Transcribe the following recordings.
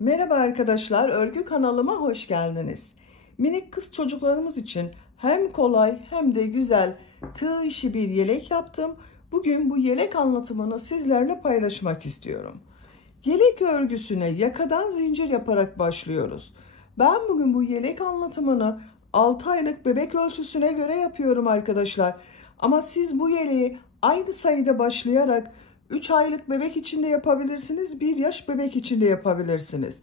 Merhaba arkadaşlar, örgü kanalıma hoş geldiniz. Minik kız çocuklarımız için hem kolay hem de güzel tığ işi bir yelek yaptım. Bugün bu yelek anlatımını sizlerle paylaşmak istiyorum. Yelek örgüsüne yakadan zincir yaparak başlıyoruz. Ben bugün bu yelek anlatımını 6 aylık bebek ölçüsüne göre yapıyorum arkadaşlar. Ama siz bu yeleği aynı sayıda başlayarak 3 aylık bebek için de yapabilirsiniz, 1 yaş bebek için de yapabilirsiniz.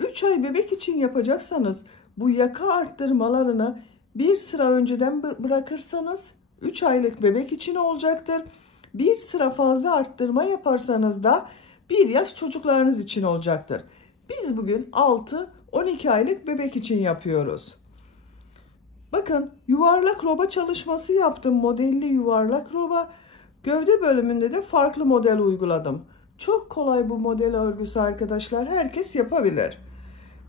3 ay bebek için yapacaksanız bu yaka arttırmalarını bir sıra önceden bırakırsanız 3 aylık bebek için olacaktır. Bir sıra fazla arttırma yaparsanız da 1 yaş çocuklarınız için olacaktır. Biz bugün 6-12 aylık bebek için yapıyoruz. Bakın yuvarlak roba çalışması yaptım. Modelli yuvarlak roba. Gövde bölümünde de farklı model uyguladım. Çok kolay bu model örgüsü arkadaşlar. Herkes yapabilir.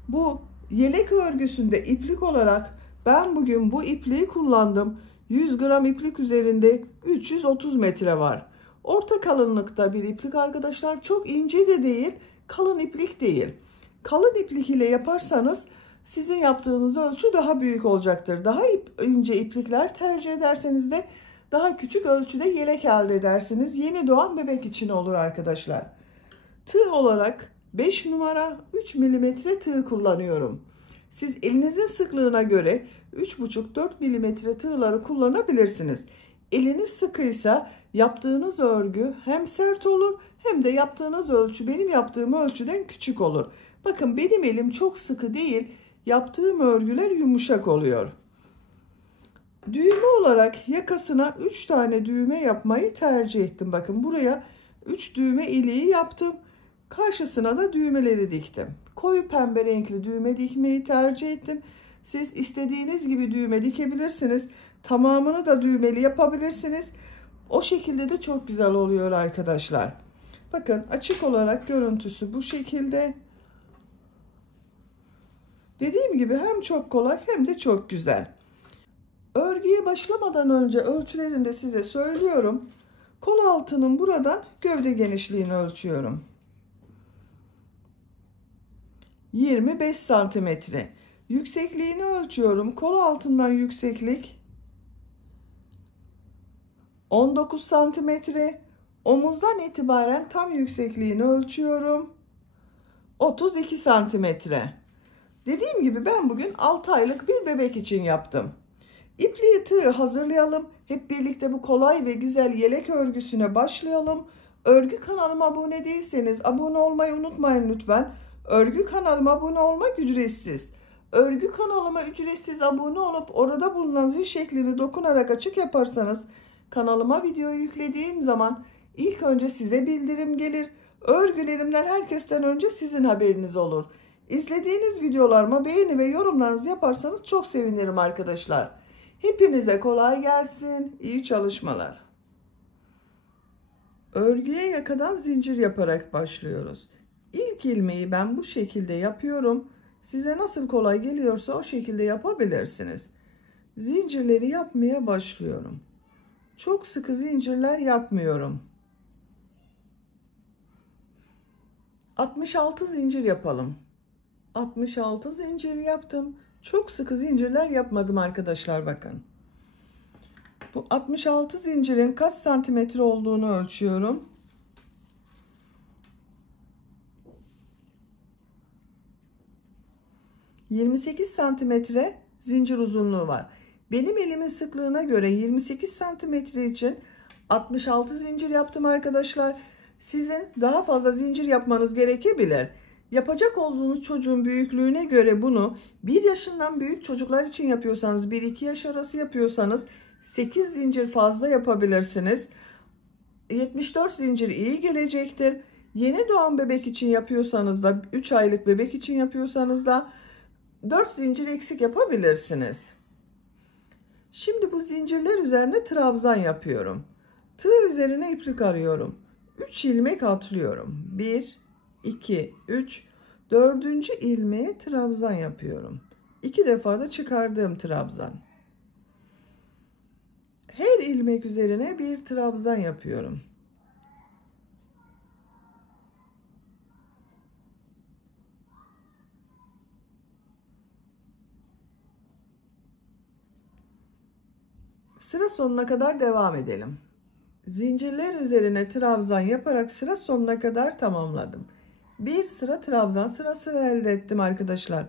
Bu yelek örgüsünde iplik olarak ben bugün bu ipliği kullandım. 100 gram iplik üzerinde 330 metre var. Orta kalınlıkta bir iplik arkadaşlar. Çok ince de değil, kalın iplik değil. Kalın iplik ile yaparsanız sizin yaptığınız ölçü daha büyük olacaktır. Daha ince iplikler tercih ederseniz de daha küçük ölçüde yelek elde edersiniz. Yeni doğan bebek için olur arkadaşlar. Tığ olarak 5 numara 3 milimetre tığ kullanıyorum. Siz elinizin sıklığına göre 3,5-4 milimetre tığları kullanabilirsiniz. Eliniz sıkıysa yaptığınız örgü hem sert olur hem de yaptığınız ölçü benim yaptığım ölçüden küçük olur. Bakın benim elim çok sıkı değil, yaptığım örgüler yumuşak oluyor. Düğme olarak yakasına 3 tane düğme yapmayı tercih ettim. Bakın buraya 3 düğme iliği yaptım. Karşısına da düğmeleri diktim. Koyu pembe renkli düğme dikmeyi tercih ettim. Siz istediğiniz gibi düğme dikebilirsiniz. Tamamını da düğmeli yapabilirsiniz. O şekilde de çok güzel oluyor arkadaşlar. Bakın açık olarak görüntüsü bu şekilde. Dediğim gibi hem çok kolay hem de çok güzel. Örgüye başlamadan önce ölçülerini de size söylüyorum. Kol altının buradan gövde genişliğini ölçüyorum. 25 santimetre. Yüksekliğini ölçüyorum. Kol altından yükseklik 19 santimetre. Omuzdan itibaren tam yüksekliğini ölçüyorum. 32 santimetre. Dediğim gibi ben bugün 6 aylık bir bebek için yaptım. İpliği tığı hazırlayalım. Hep birlikte bu kolay ve güzel yelek örgüsüne başlayalım. Örgü kanalıma abone değilseniz abone olmayı unutmayın lütfen. Örgü kanalıma abone olmak ücretsiz. Örgü kanalıma ücretsiz abone olup orada bulunan zil şeklini dokunarak açık yaparsanız kanalıma video yüklediğim zaman ilk önce size bildirim gelir. Örgülerimden herkesten önce sizin haberiniz olur. İzlediğiniz videolarıma beğeni ve yorumlarınızı yaparsanız çok sevinirim arkadaşlar. Hepinize kolay gelsin. İyi çalışmalar. Örgüye yakadan zincir yaparak başlıyoruz. İlk ilmeği ben bu şekilde yapıyorum. Size nasıl kolay geliyorsa o şekilde yapabilirsiniz. Zincirleri yapmaya başlıyorum. Çok sıkı zincirler yapmıyorum. 66 zincir yapalım. 66 zincir yaptım. Çok sıkı zincirler yapmadım arkadaşlar bakın. Bu 66 zincirin kaç santimetre olduğunu ölçüyorum. 28 santimetre zincir uzunluğu var. Benim elimin sıklığına göre 28 santimetre için 66 zincir yaptım arkadaşlar. Sizin daha fazla zincir yapmanız gerekebilir. Yapacak olduğunuz çocuğun büyüklüğüne göre bunu 1 yaşından büyük çocuklar için yapıyorsanız 1-2 yaş arası yapıyorsanız 8 zincir fazla yapabilirsiniz. 74 zincir iyi gelecektir. Yeni doğan bebek için yapıyorsanız da 3 aylık bebek için yapıyorsanız da 4 zincir eksik yapabilirsiniz. Şimdi bu zincirler üzerine trabzan yapıyorum. Tığ üzerine iplik arıyorum. 3 ilmek atlıyorum. 1 2 3 4. ilmeğe trabzan yapıyorum. 2 defa da çıkardığım trabzan. Her ilmek üzerine bir trabzan yapıyorum. Sıra sonuna kadar devam edelim. Zincirler üzerine trabzan yaparak sıra sonuna kadar tamamladım. Bir sıra trabzan sırası elde ettim arkadaşlar.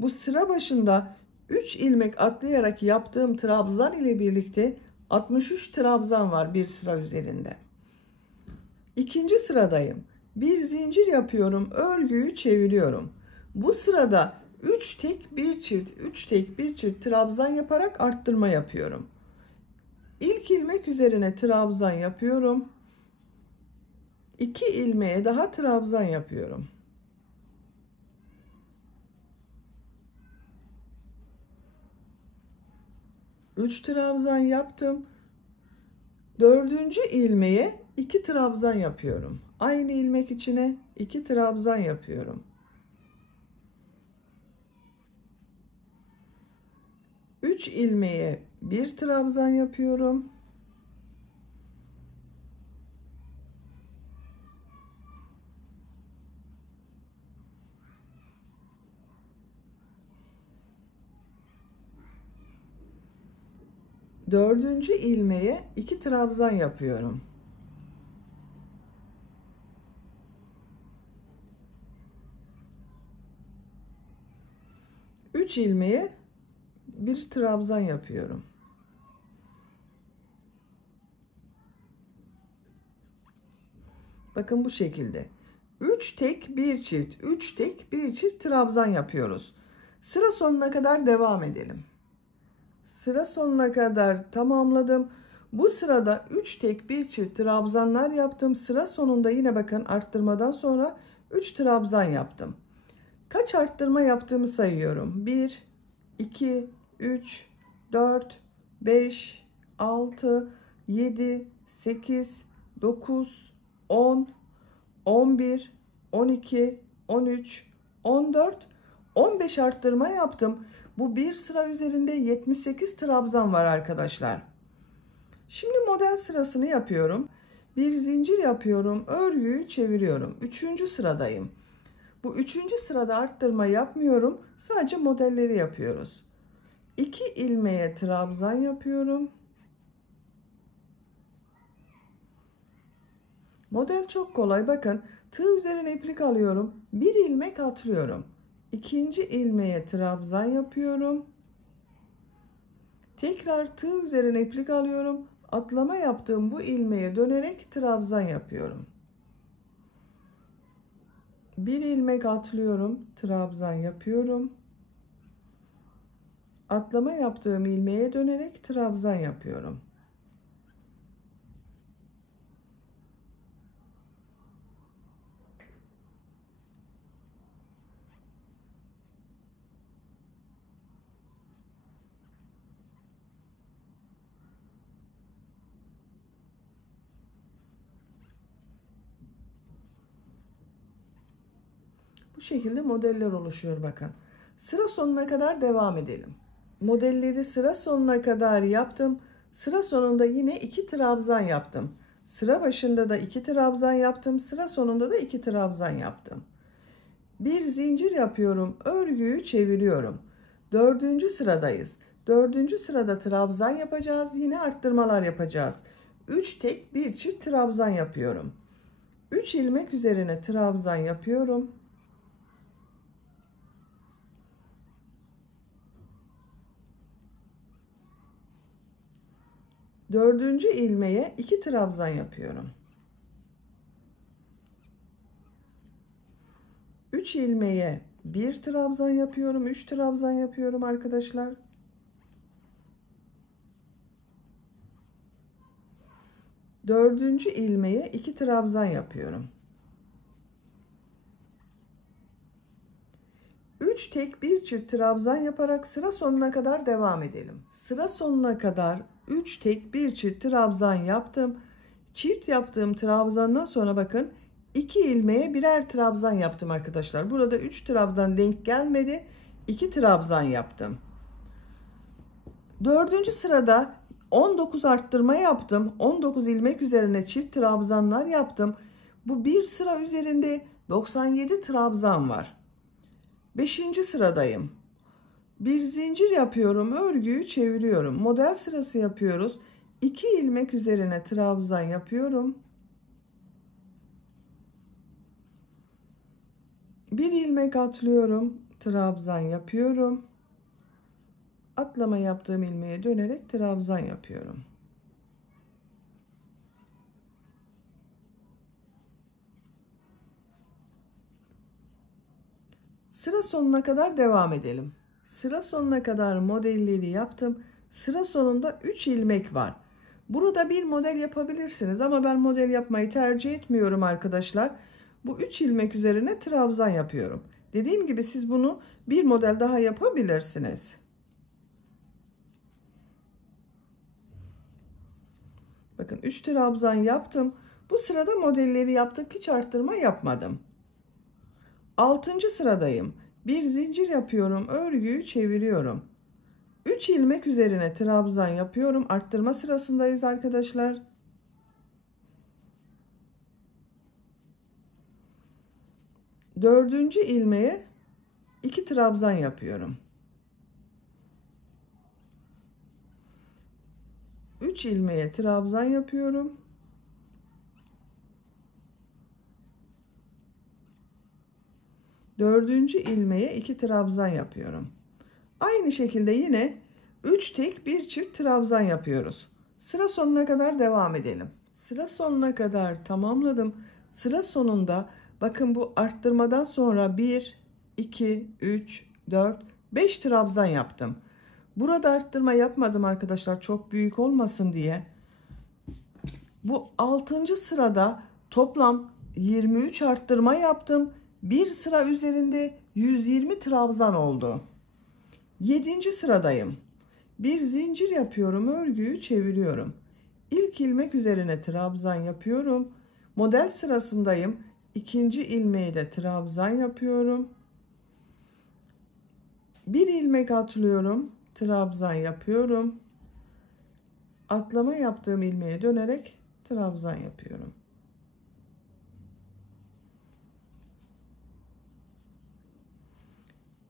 Bu sıra başında 3 ilmek atlayarak yaptığım trabzan ile birlikte 63 trabzan var bir sıra üzerinde. İkinci sıradayım. Bir zincir yapıyorum, örgüyü çeviriyorum. Bu sırada 3 tek bir çift, 3 tek bir çift trabzan yaparak arttırma yapıyorum. İlk ilmek üzerine trabzan yapıyorum. 2 ilmeğe daha trabzan yapıyorum. Üç trabzan yaptım. Dördüncü ilmeğe 2 trabzan yapıyorum. Aynı ilmek içine 2 trabzan yapıyorum. 3 ilmeğe 1 trabzan yapıyorum. Dördüncü ilmeğe 2 trabzan yapıyorum. Üç ilmeğe bir trabzan yapıyorum. Bakın bu şekilde. 3 tek bir çift, 3 tek bir çift trabzan yapıyoruz. Sıra sonuna kadar devam edelim. Sıra sonuna kadar tamamladım. Bu sırada 3 tek bir çift trabzanlar yaptım. Sıra sonunda yine bakın arttırmadan sonra 3 trabzan yaptım. Kaç arttırma yaptığımı sayıyorum. 1, 2, 3, 4, 5, 6, 7, 8, 9, 10, 11, 12, 13, 14, 15 arttırma yaptım. Bu bir sıra üzerinde 78 trabzan var arkadaşlar. Şimdi model sırasını yapıyorum. Bir zincir yapıyorum. Örgüyü çeviriyorum. Üçüncü sıradayım. Bu üçüncü sırada arttırma yapmıyorum. Sadece modelleri yapıyoruz. 2 ilmeğe trabzan yapıyorum. Model çok kolay. Bakın tığ üzerine iplik alıyorum. Bir ilmek atlıyorum. İkinci ilmeğe trabzan yapıyorum. Tekrar tığ üzerine iplik alıyorum. Atlama yaptığım bu ilmeğe dönerek trabzan yapıyorum. Bir ilmek atlıyorum. Trabzan yapıyorum. Atlama yaptığım ilmeğe dönerek trabzan yapıyorum. Bu şekilde modeller oluşuyor bakın. Sıra sonuna kadar devam edelim. Modelleri sıra sonuna kadar yaptım. Sıra sonunda yine 2 trabzan yaptım. Sıra başında da 2 trabzan yaptım. Sıra sonunda da 2 trabzan yaptım. Bir zincir yapıyorum. Örgüyü çeviriyorum. Dördüncü sıradayız. Dördüncü sırada trabzan yapacağız. Yine arttırmalar yapacağız. 3 tek bir çift trabzan yapıyorum. 3 ilmek üzerine trabzan yapıyorum. Dördüncü ilmeğe 2 trabzan yapıyorum. 3 ilmeğe 1 trabzan yapıyorum. 3 trabzan yapıyorum arkadaşlar. Dördüncü ilmeğe 2 trabzan yapıyorum. 3 tek bir çift trabzan yaparak sıra sonuna kadar devam edelim. Sıra sonuna kadar 3 tek bir çift trabzan yaptım. Çift yaptığım trabzandan sonra bakın 2 ilmeğe birer trabzan yaptım arkadaşlar. Burada 3 trabzan denk gelmedi. 2 trabzan yaptım. Dördüncü sırada 19 arttırma yaptım. 19 ilmek üzerine çift trabzanlar yaptım. Bu bir sıra üzerinde 97 trabzan var. 5. sıradayım. Bir zincir yapıyorum, örgüyü çeviriyorum. Model sırası yapıyoruz. 2 ilmek üzerine trabzan yapıyorum. Bir ilmek atlıyorum, trabzan yapıyorum. Atlama yaptığım ilmeğe dönerek trabzan yapıyorum. Sıra sonuna kadar devam edelim. Sıra sonuna kadar modelleri yaptım. Sıra sonunda 3 ilmek var. Burada bir model yapabilirsiniz ama ben model yapmayı tercih etmiyorum arkadaşlar. Bu 3 ilmek üzerine trabzan yapıyorum. Dediğim gibi siz bunu bir model daha yapabilirsiniz. Bakın 3 trabzan yaptım. Bu sırada modelleri yaptık. Hiç arttırma yapmadım. 6. sıradayım. Bir zincir yapıyorum. Örgüyü çeviriyorum. 3 ilmek üzerine trabzan yapıyorum. Arttırma sırasındayız arkadaşlar. Dördüncü ilmeğe 2 trabzan yapıyorum. 3 ilmeğe trabzan yapıyorum. Dördüncü ilmeğe 2 trabzan yapıyorum. Aynı şekilde yine 3 tek bir çift trabzan yapıyoruz. Sıra sonuna kadar devam edelim. Sıra sonuna kadar tamamladım. Sıra sonunda bakın bu arttırmadan sonra 1, 2, 3, 4, 5 trabzan yaptım. Burada arttırma yapmadım arkadaşlar, çok büyük olmasın diye. Bu 6. sırada toplam 23 arttırma yaptım. Bir sıra üzerinde 120 trabzan oldu. 7. sıradayım. Bir zincir yapıyorum, örgüyü çeviriyorum. İlk ilmek üzerine trabzan yapıyorum. Model sırasındayım. 2. ilmeği de trabzan yapıyorum. Bir ilmek atlıyorum, trabzan yapıyorum. Atlama yaptığım ilmeğe dönerek trabzan yapıyorum.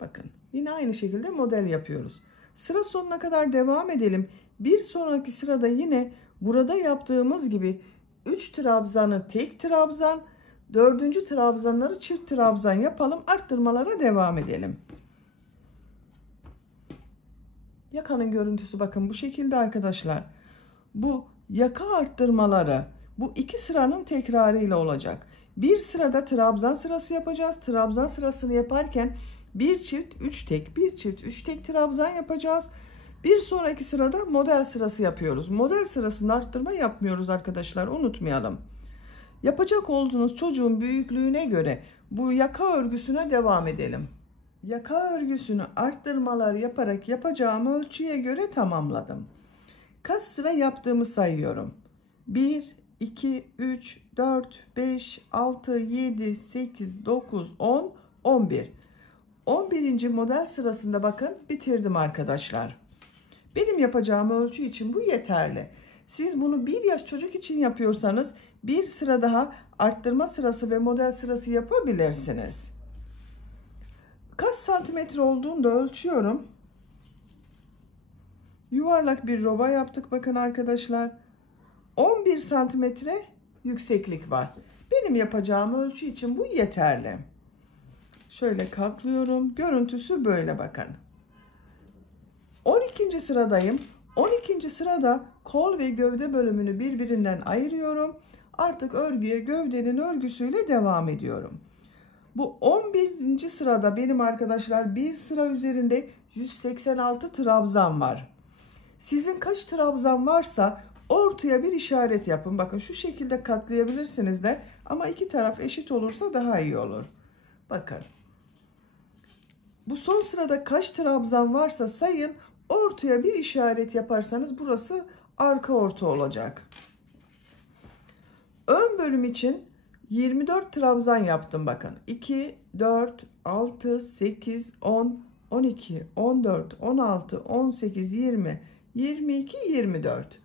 Bakın yine aynı şekilde model yapıyoruz. Sıra sonuna kadar devam edelim. Bir sonraki sırada yine burada yaptığımız gibi 3 trabzanı tek trabzan, 4. trabzanları çift trabzan yapalım. Arttırmalara devam edelim. Yakanın görüntüsü bakın bu şekilde arkadaşlar. Bu yaka arttırmaları bu 2 sıranın tekrarıyla olacak. Bir sırada trabzan sırası yapacağız. Trabzan sırasını yaparken bir çift 3 tek, bir çift 3 tek trabzan yapacağız. Bir sonraki sırada model sırası yapıyoruz. Model sırasında arttırma yapmıyoruz arkadaşlar, unutmayalım. Yapacak olduğunuz çocuğun büyüklüğüne göre bu yaka örgüsüne devam edelim. Yaka örgüsünü arttırmalar yaparak yapacağım ölçüye göre tamamladım. Kaç sıra yaptığımı sayıyorum. 1, 2, 3, 4, 5, 6, 7, 8, 9, 10, 11. 11. model sırasında bakın bitirdim arkadaşlar. Benim yapacağım ölçü için bu yeterli. Siz bunu 1 yaş çocuk için yapıyorsanız bir sıra daha arttırma sırası ve model sırası yapabilirsiniz. Kaç santimetre olduğunu da ölçüyorum. Yuvarlak bir roba yaptık bakın arkadaşlar. 11 santimetre yükseklik var. Benim yapacağım ölçü için bu yeterli. Şöyle katlıyorum. Görüntüsü böyle bakın. 12. sıradayım. 12. sırada kol ve gövde bölümünü birbirinden ayırıyorum. Artık örgüye gövdenin örgüsüyle devam ediyorum. Bu 11. sırada benim arkadaşlar bir sıra üzerinde 186 trabzan var. Sizin kaç trabzan varsa ortaya bir işaret yapın. Bakın şu şekilde katlayabilirsiniz de ama iki taraf eşit olursa daha iyi olur. Bakın. Bu son sırada kaç trabzan varsa sayın, ortaya bir işaret yaparsanız burası arka orta olacak. Ön bölüm için 24 trabzan yaptım bakın. 2, 4, 6, 8, 10, 12, 14, 16, 18, 20, 22, 24.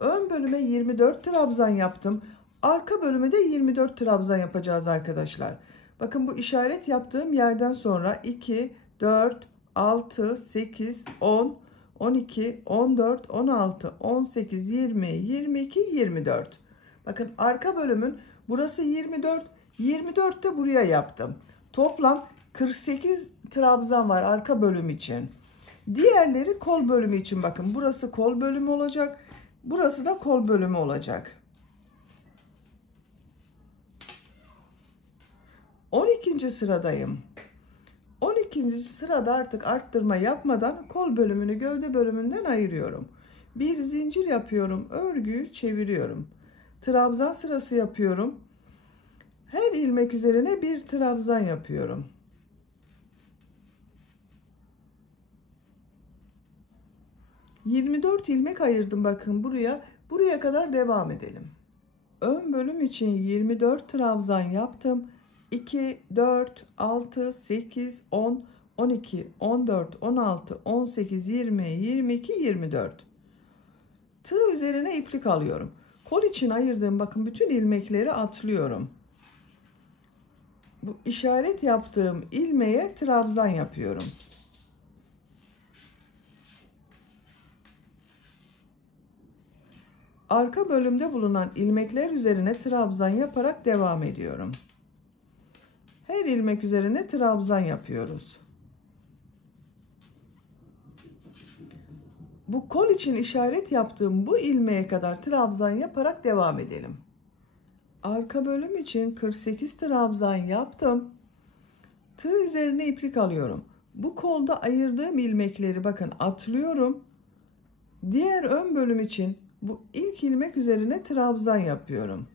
Ön bölüme 24 trabzan yaptım. Arka bölüme de 24 trabzan yapacağız arkadaşlar. Bakın bu işaret yaptığım yerden sonra 2, 4, 6, 8, 10, 12, 14, 16, 18, 20, 22, 24. Bakın arka bölümün burası 24. 24 de buraya yaptım. Toplam 48 trabzan var arka bölüm için. Diğerleri kol bölümü için, bakın burası kol bölümü olacak. Burası da kol bölümü olacak. 12. sıradayım. 12. sırada artık arttırma yapmadan kol bölümünü gövde bölümünden ayırıyorum. Bir zincir yapıyorum. Örgüyü çeviriyorum. Trabzan sırası yapıyorum. Her ilmek üzerine bir trabzan yapıyorum. ...24 ilmek ayırdım bakın buraya. Buraya kadar devam edelim. Ön bölüm için 24 trabzan yaptım. 2, 4, 6, 8, 10, 12, 14, 16, 18, 20, 22, 24. Tığ üzerine iplik alıyorum. Kol için ayırdığım bakın bütün ilmekleri atlıyorum. Bu işaret yaptığım ilmeğe trabzan yapıyorum. Arka bölümde bulunan ilmekler üzerine trabzan yaparak devam ediyorum. Her ilmek üzerine trabzan yapıyoruz. Bu kol için işaret yaptığım bu ilmeğe kadar trabzan yaparak devam edelim. Arka bölüm için 48 trabzan yaptım. Tığ üzerine iplik alıyorum. Bu kolda ayırdığım ilmekleri bakın atlıyorum. Diğer ön bölüm için bu ilk ilmek üzerine trabzan yapıyorum.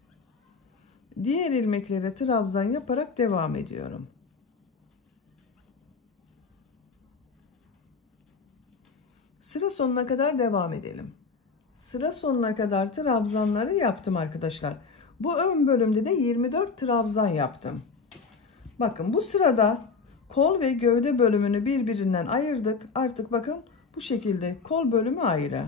Diğer ilmeklere trabzan yaparak devam ediyorum. Sıra sonuna kadar devam edelim. Sıra sonuna kadar trabzanları yaptım arkadaşlar. Bu ön bölümde de 24 trabzan yaptım. Bakın bu sırada kol ve gövde bölümünü birbirinden ayırdık. Artık bakın bu şekilde kol bölümü ayrı.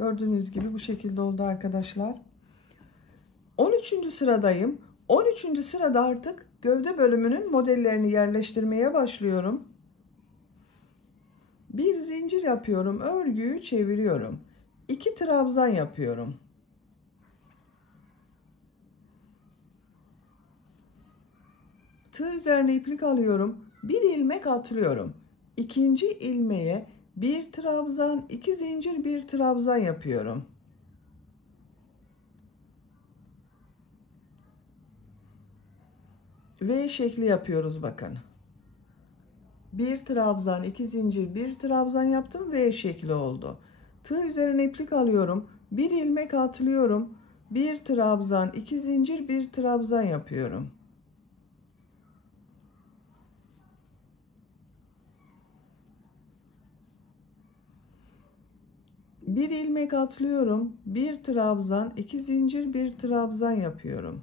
Gördüğünüz gibi bu şekilde oldu arkadaşlar. 13. sıradayım. 13. sırada artık gövde bölümünün modellerini yerleştirmeye başlıyorum. Bir zincir yapıyorum. Örgüyü çeviriyorum. 2 trabzan yapıyorum. Tığ üzerine iplik alıyorum. Bir ilmek atlıyorum. İkinci ilmeğe bir trabzan, 2 zincir, bir trabzan yapıyorum. V şekli yapıyoruz bakın. Bir trabzan, 2 zincir, bir trabzan yaptım. V şekli oldu. Tığ üzerine iplik alıyorum. Bir ilmek atlıyorum. Bir trabzan, 2 zincir, bir trabzan yapıyorum. Bir ilmek atlıyorum. Bir trabzan, 2 zincir, bir trabzan yapıyorum.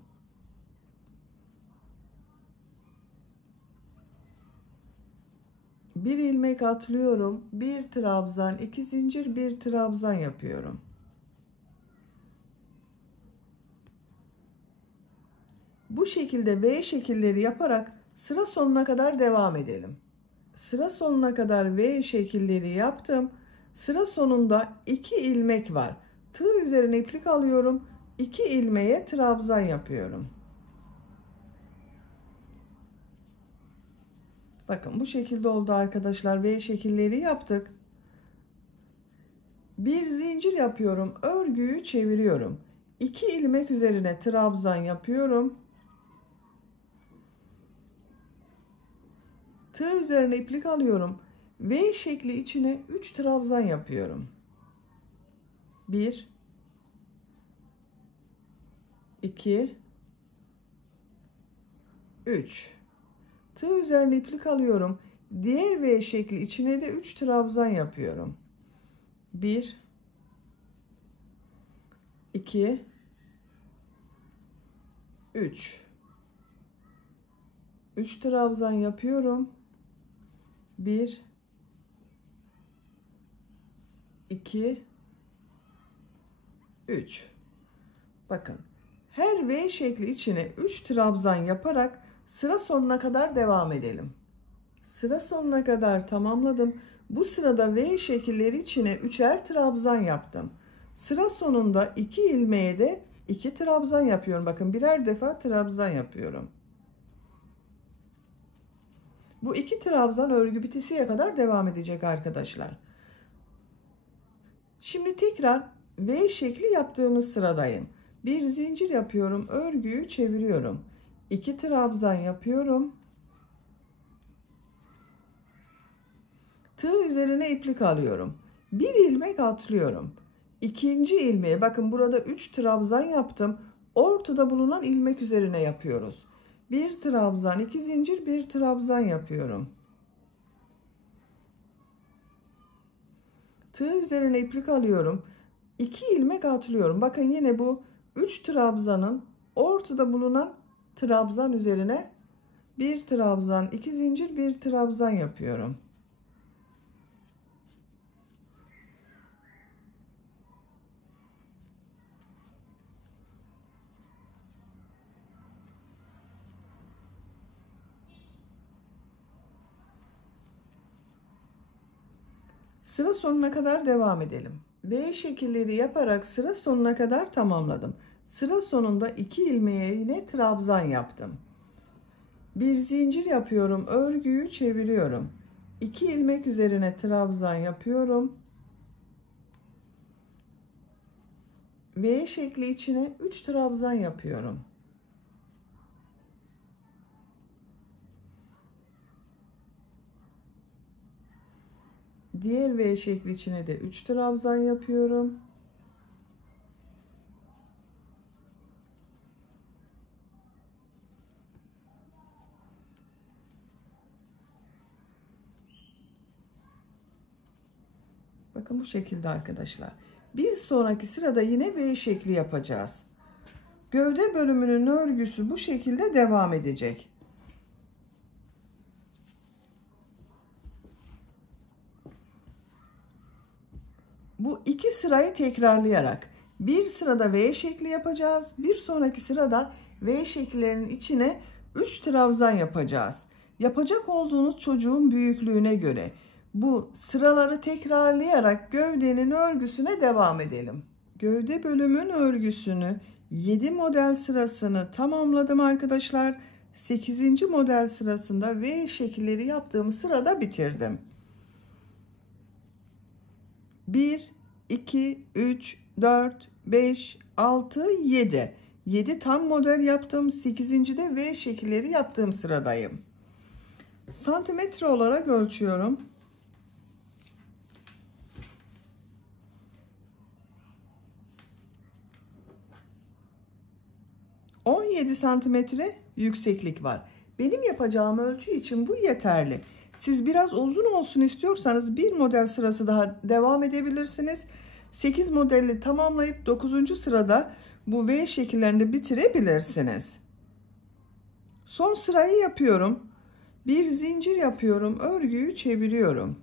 Bir ilmek atlıyorum. Bir trabzan, 2 zincir, bir trabzan yapıyorum. Bu şekilde V şekilleri yaparak sıra sonuna kadar devam edelim. Sıra sonuna kadar V şekilleri yaptım. Sıra sonunda 2 ilmek var. Tığ üzerine iplik alıyorum. 2 ilmeğe trabzan yapıyorum. Bakın bu şekilde oldu arkadaşlar. V şekilleri yaptık. Bir zincir yapıyorum. Örgüyü çeviriyorum. 2 ilmek üzerine trabzan yapıyorum. Tığ üzerine iplik alıyorum. V şekli içine 3 trabzan yapıyorum. 1 2 3. Tığ üzerine iplik alıyorum. Diğer V şekli içine de 3 trabzan yapıyorum. 1 2 3. 3 trabzan yapıyorum. 1 2 3. Bakın, her V şekli içine 3 trabzan yaparak sıra sonuna kadar devam edelim. Sıra sonuna kadar tamamladım. Bu sırada V şekilleri içine 3'er trabzan yaptım. Sıra sonunda 2 ilmeğe de 2 trabzan yapıyorum. Bakın, birer defa trabzan yapıyorum. Bu 2 trabzan örgü bitesiye kadar devam edecek arkadaşlar. Şimdi tekrar V şekli yaptığımız sıradayım. Bir zincir yapıyorum, örgüyü çeviriyorum. 2 trabzan yapıyorum. Tığ üzerine iplik alıyorum. Bir ilmek atlıyorum. İkinci ilmeğe, bakın burada 3 trabzan yaptım. Ortada bulunan ilmek üzerine yapıyoruz. Bir trabzan, 2 zincir, bir trabzan yapıyorum. Tığ üzerine iplik alıyorum. 2 ilmek atlıyorum. Bakın yine bu 3 trabzanın ortada bulunan trabzan üzerine bir trabzan, 2 zincir, bir trabzan yapıyorum. Sıra sonuna kadar devam edelim. V şekilleri yaparak sıra sonuna kadar tamamladım. Sıra sonunda 2 ilmeğe yine trabzan yaptım. Bir zincir yapıyorum, örgüyü çeviriyorum. 2 ilmek üzerine trabzan yapıyorum. V şekli içine 3 trabzan yapıyorum. Diğer V şekli içine de 3 trabzan yapıyorum. Bakın bu şekilde arkadaşlar. Bir sonraki sırada yine V şekli yapacağız. Gövde bölümünün örgüsü bu şekilde devam edecek. Bu iki sırayı tekrarlayarak bir sırada V şekli yapacağız. Bir sonraki sırada V şekillerinin içine 3 trabzan yapacağız. Yapacak olduğunuz çocuğun büyüklüğüne göre bu sıraları tekrarlayarak gövdenin örgüsüne devam edelim. Gövde bölümün örgüsünü 7 model sırasını tamamladım arkadaşlar. 8. model sırasında V şekilleri yaptığım sırada bitirdim. 1, 2, 3, 4, 5, 6, 7. 7 tam model yaptım. 8. de V şekilleri yaptığım sıradayım. Santimetre olarak ölçüyorum. 17 santimetre yükseklik var. Benim yapacağım ölçü için bu yeterli. Siz biraz uzun olsun istiyorsanız bir model sırası daha devam edebilirsiniz. 8 modeli tamamlayıp 9. sırada bu V şekillerinde bitirebilirsiniz. Son sırayı yapıyorum. Bir zincir yapıyorum. Örgüyü çeviriyorum.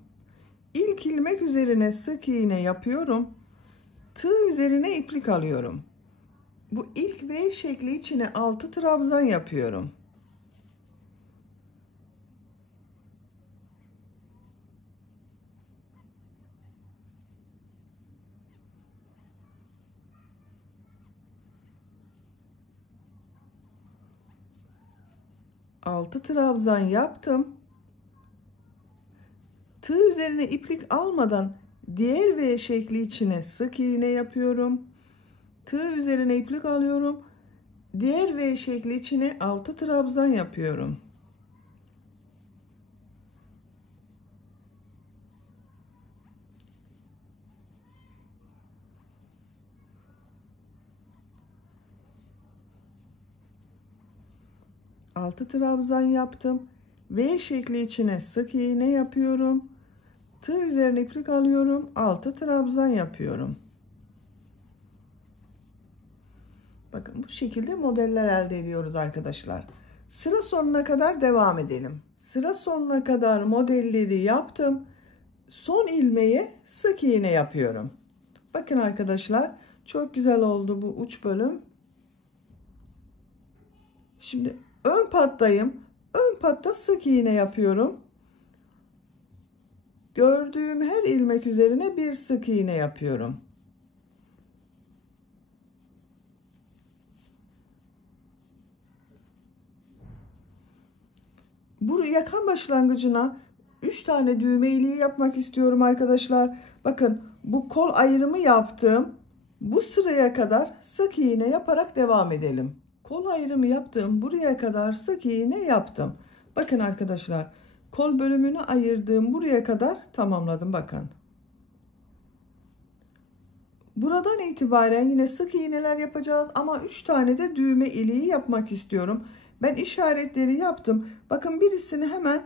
İlk ilmek üzerine sık iğne yapıyorum. Tığ üzerine iplik alıyorum. Bu ilk V şekli içine 6 trabzan yapıyorum. Altı trabzan yaptım. Tığ üzerine iplik almadan diğer V şekli içine sık iğne yapıyorum. Tığ üzerine iplik alıyorum. Diğer V şekli içine 6 trabzan yapıyorum. Altı trabzan yaptım. V şekli içine sık iğne yapıyorum. Tığ üzerine iplik alıyorum. 6 trabzan yapıyorum. Bakın bu şekilde modeller elde ediyoruz arkadaşlar. Sıra sonuna kadar devam edelim. Sıra sonuna kadar modelleri yaptım. Son ilmeğe sık iğne yapıyorum. Bakın arkadaşlar, çok güzel oldu bu uç bölüm. Şimdi ön pattayım. Ön patta sık iğne yapıyorum. Gördüğüm her ilmek üzerine bir sık iğne yapıyorum. Bu yaka başlangıcına 3 tane düğme iliği yapmak istiyorum arkadaşlar. Bakın bu kol ayrımı yaptım. Bu sıraya kadar sık iğne yaparak devam edelim. Kol ayrımı yaptım. Buraya kadar sık iğne yaptım. Bakın arkadaşlar, kol bölümünü ayırdığım buraya kadar tamamladım bakın. Buradan itibaren yine sık iğneler yapacağız ama 3 tane de düğme iliği yapmak istiyorum. Ben işaretleri yaptım. Bakın birisini hemen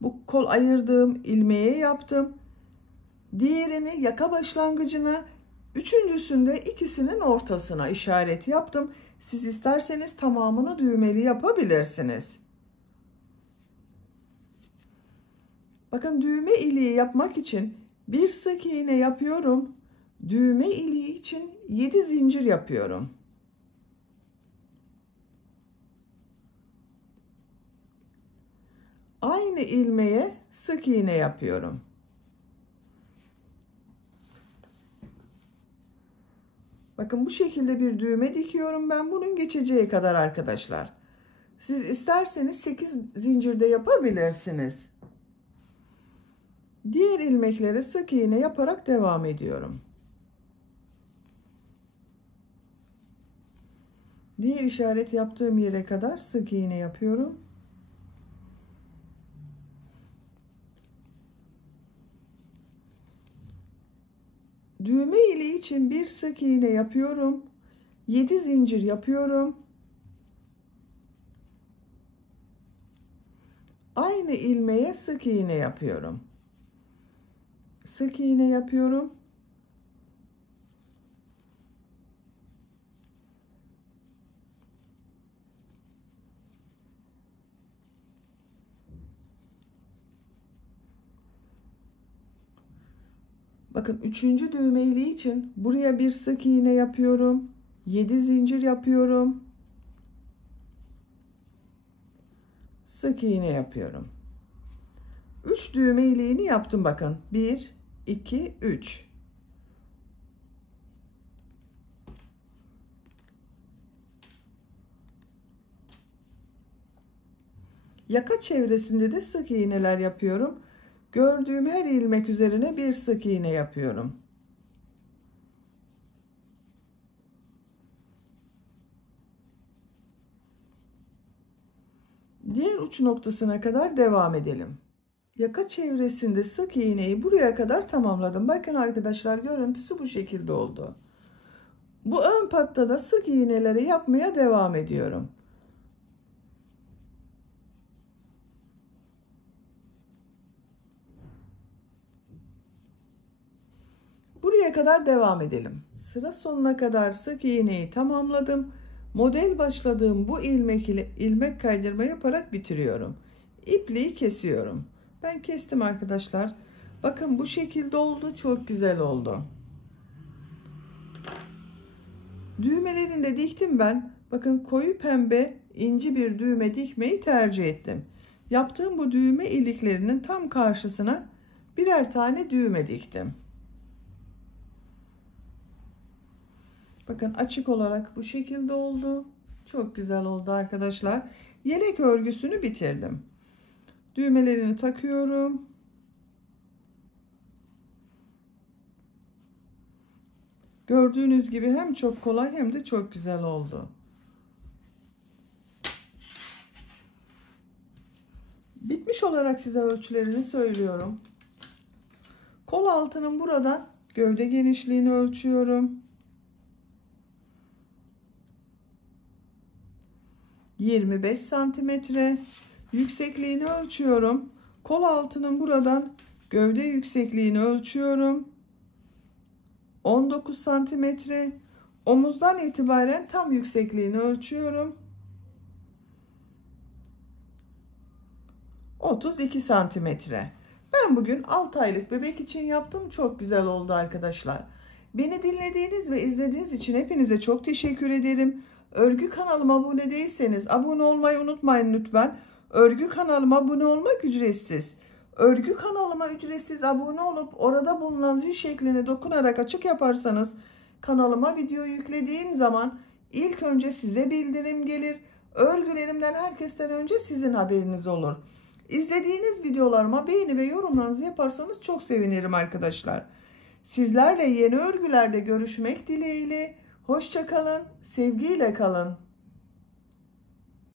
bu kol ayırdığım ilmeğe yaptım. Diğerini yaka başlangıcına, üçüncüsünde ikisinin ortasına işaret yaptım. Siz isterseniz tamamını düğmeli yapabilirsiniz. Bakın düğme iliği yapmak için bir sık iğne yapıyorum. Düğme iliği için 7 zincir yapıyorum. Aynı ilmeğe sık iğne yapıyorum. Bakın bu şekilde bir düğme dikiyorum ben bunun geçeceği kadar arkadaşlar. Siz isterseniz 8 zincirde yapabilirsiniz. Diğer ilmeklere sık iğne yaparak devam ediyorum. Diğer işaret yaptığım yere kadar sık iğne yapıyorum. Düğme iliği için bir sık iğne yapıyorum. 7 zincir yapıyorum. Aynı ilmeğe sık iğne yapıyorum. Sık iğne yapıyorum. Bakın 3. düğme iliği için buraya bir sık iğne yapıyorum. 7 zincir yapıyorum. Sık iğne yapıyorum. 3 düğme iliğini yaptım bakın. 1, 2, 3. Yaka çevresinde de sık iğneler yapıyorum. Gördüğüm her ilmek üzerine bir sık iğne yapıyorum. Diğer uç noktasına kadar devam edelim. Yaka çevresinde sık iğneyi buraya kadar tamamladım. Bakın arkadaşlar görüntüsü bu şekilde oldu. Bu ön patta da sık iğneleri yapmaya devam ediyorum. Buraya kadar devam edelim. Sıra sonuna kadar sık iğneyi tamamladım. Model başladığım bu ilmek ile ilmek kaydırma yaparak bitiriyorum. İpliği kesiyorum. Ben kestim arkadaşlar. Bakın bu şekilde oldu. Çok güzel oldu. Düğmelerini de diktim ben. Bakın koyu pembe inci bir düğme dikmeyi tercih ettim. Yaptığım bu düğme iliklerinin tam karşısına birer tane düğme diktim. Bakın açık olarak bu şekilde oldu. Çok güzel oldu arkadaşlar. Yelek örgüsünü bitirdim. Düğmelerini takıyorum. Gördüğünüz gibi hem çok kolay hem de çok güzel oldu. Bitmiş olarak size ölçülerini söylüyorum. Kol altının buradan gövde genişliğini ölçüyorum. 25 santimetre. Yüksekliğini ölçüyorum. Kol altının buradan gövde yüksekliğini ölçüyorum. 19 santimetre. Omuzdan itibaren tam yüksekliğini ölçüyorum. 32 santimetre. Ben bugün 6 aylık bebek için yaptım. Çok güzel oldu arkadaşlar. Beni dinlediğiniz ve izlediğiniz için hepinize çok teşekkür ederim. Örgü kanalıma abone değilseniz abone olmayı unutmayın lütfen. Örgü kanalıma abone olmak ücretsiz. Örgü kanalıma ücretsiz abone olup orada bulunan zil şekline dokunarak açık yaparsanız kanalıma video yüklediğim zaman ilk önce size bildirim gelir. Örgülerimden herkesten önce sizin haberiniz olur. İzlediğiniz videolarıma beğeni ve yorumlarınızı yaparsanız çok sevinirim arkadaşlar. Sizlerle yeni örgülerde görüşmek dileğiyle. Hoşça kalın, sevgiyle kalın.